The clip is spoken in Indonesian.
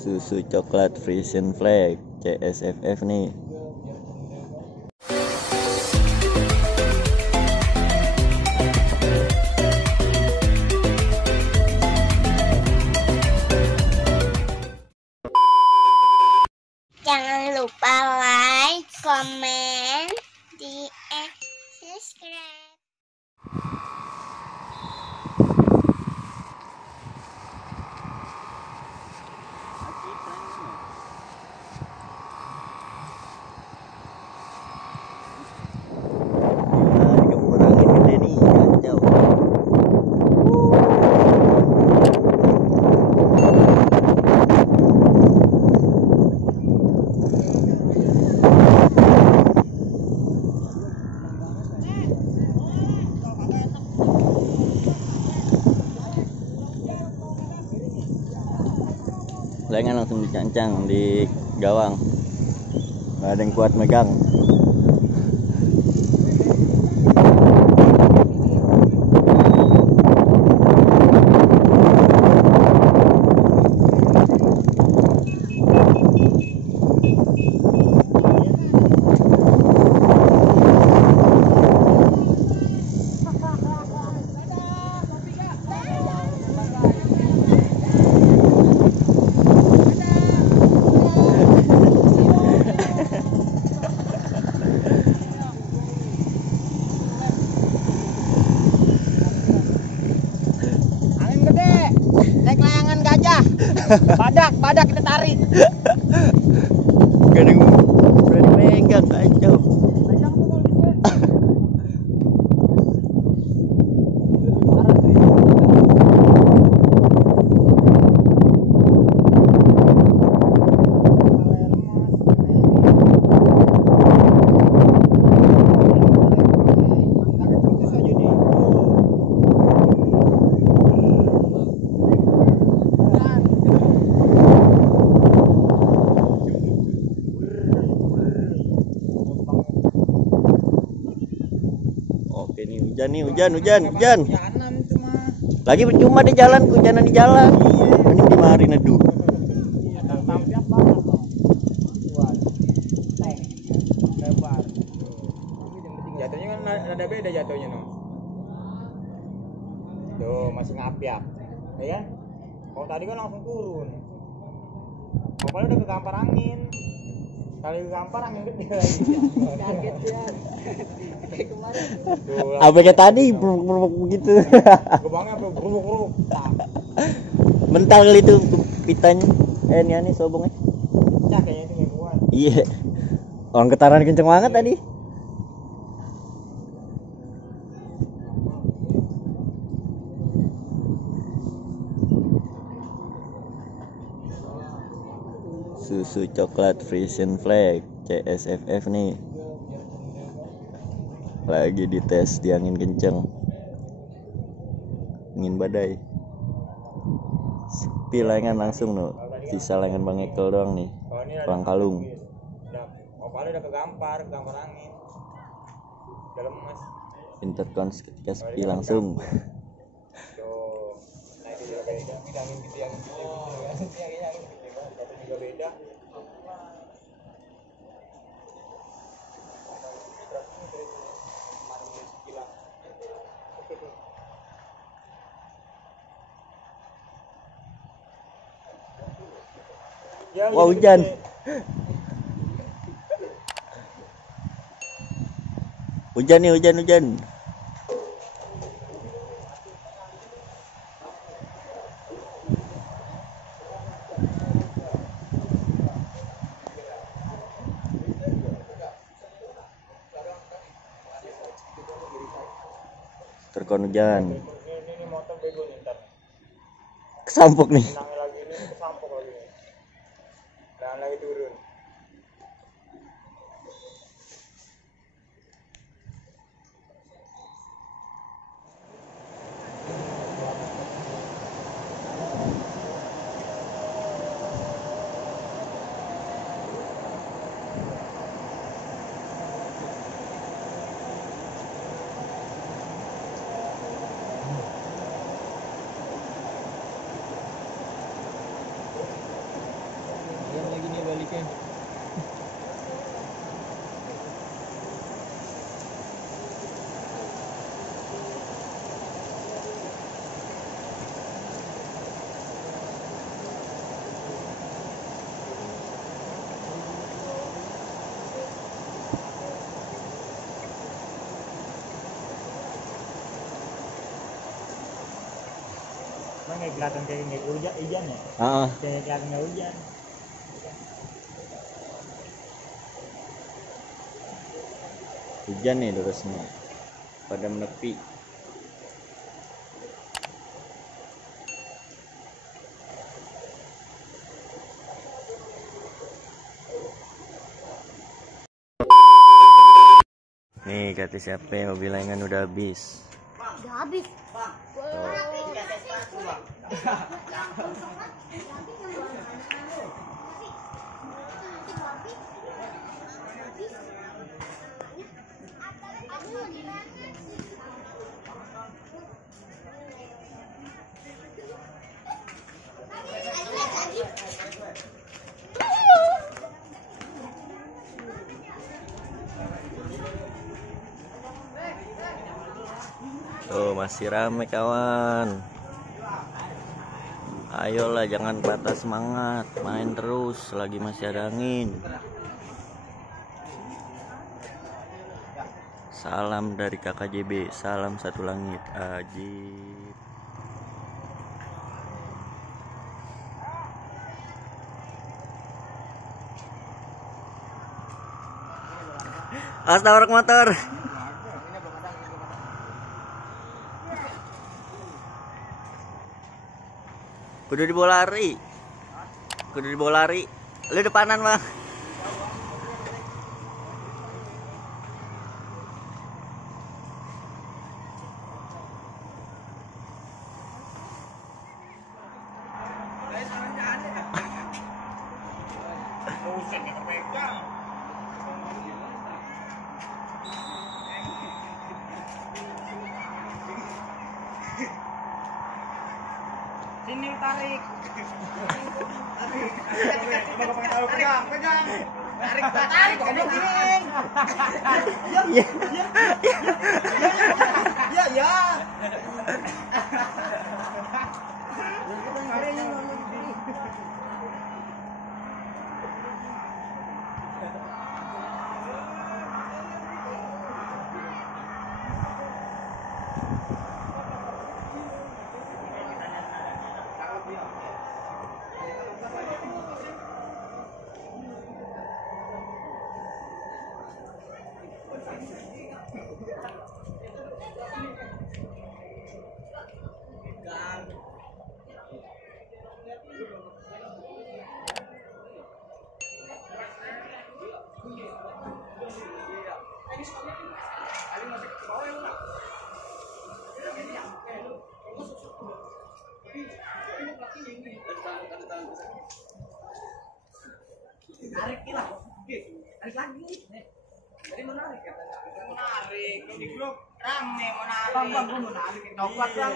Susu coklat Frisian Flag CSFF nih. Jangan lupa like, komen, subscribe. Lengan langsung dicancang di gawang, nggak ada yang kuat megang. Badak kita tarik. Gak ada yang berani megang, kacau. Oke nih, hujan. Lagi percuma di jalan, hujanan di jalan. Mending di mari neduh. Jatuhnya kan ada beda jatuhnya no. Tuh masih ngapiak, ya kan? Kalau tadi kan langsung turun. Pokoknya udah kegampar angin. Kali kegampar angin gede lagi. Kaget ya. Kayak kemarin. Apa kayak tadi berubuk begitu. Gebangnya apa berubuk-berubuk. Mental kali itu pitanya. Ini sobongnya. Cah kayaknya itu nggak kuat. Iya. Orang getaran kenceng banget tadi. Susu coklat Frisian Flag CSFF nih. Lagi dites di angin kenceng. Angin badai. Sepi lengan langsung no. Sisa lengan Bang Ekel doang nih. Pulang kalung. Opalnya udah kegampar angin. Udah lemes. Intercons ketika sepi langsung. Tuh. Nah itu juga beda. Angin gede yang gede. Angin gede banget. Itu juga beda. Wah, hujan. Hujan. Terkon hujan. Ini motor bego nih ntar. Kesampuk nih. Nangis lagi ini kesampuk lagi nih. Dan lagi turun. Oke. Nggak kelihatan kayak nggak hujan ya? Kayak kelihatan nggak hujan. Hujan nih terusnya pada menepi. Nih kata siapa hobi layangan udah habis. Udah habis. Tuh masih rame kawan. Ayolah jangan patah semangat, main terus selagi masih ada angin. Salam dari KKJB, salam satu langit. Ajib. Astaga motor. Kudu dibawa lari. Kudu dibawa lari. Lu depanan, Bang. Sini tarik. Tarik. Pegang. Tarik goblok gini. Ya. Tarik lah. Tarik lagi. Jadi menarik ya. Menarik. Di grup rame menarik. Bang, gua menarik. Coklat, Bang.